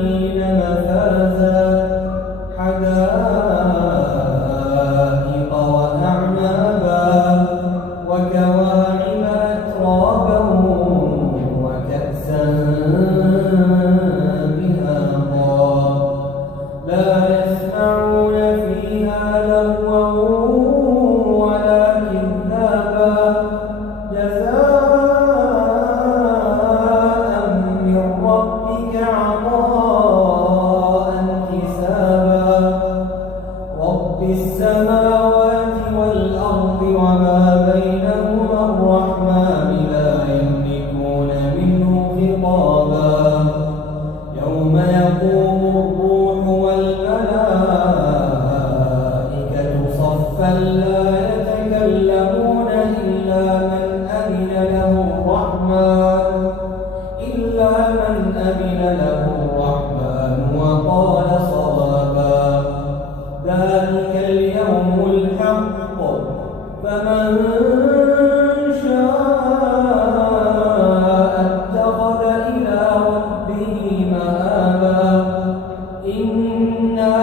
للمتقين مفازا حدائق وأعنابا وكواعب أترابا وكأسا دهاقا لا يسمعون فيها لغوا ولا كذابا جزاء من ربك عطاء حسابا رب السماوات والأرض وما بينهما الرحمن لا يملكون منه خطابا يوم يقوم الروح والملائكة صفا لا يتكلمون إلا من أذن له الرحمن وقال صوابا ذلك اليوم الحق فمن شاء اتخذ إلى ربه مآبا إنا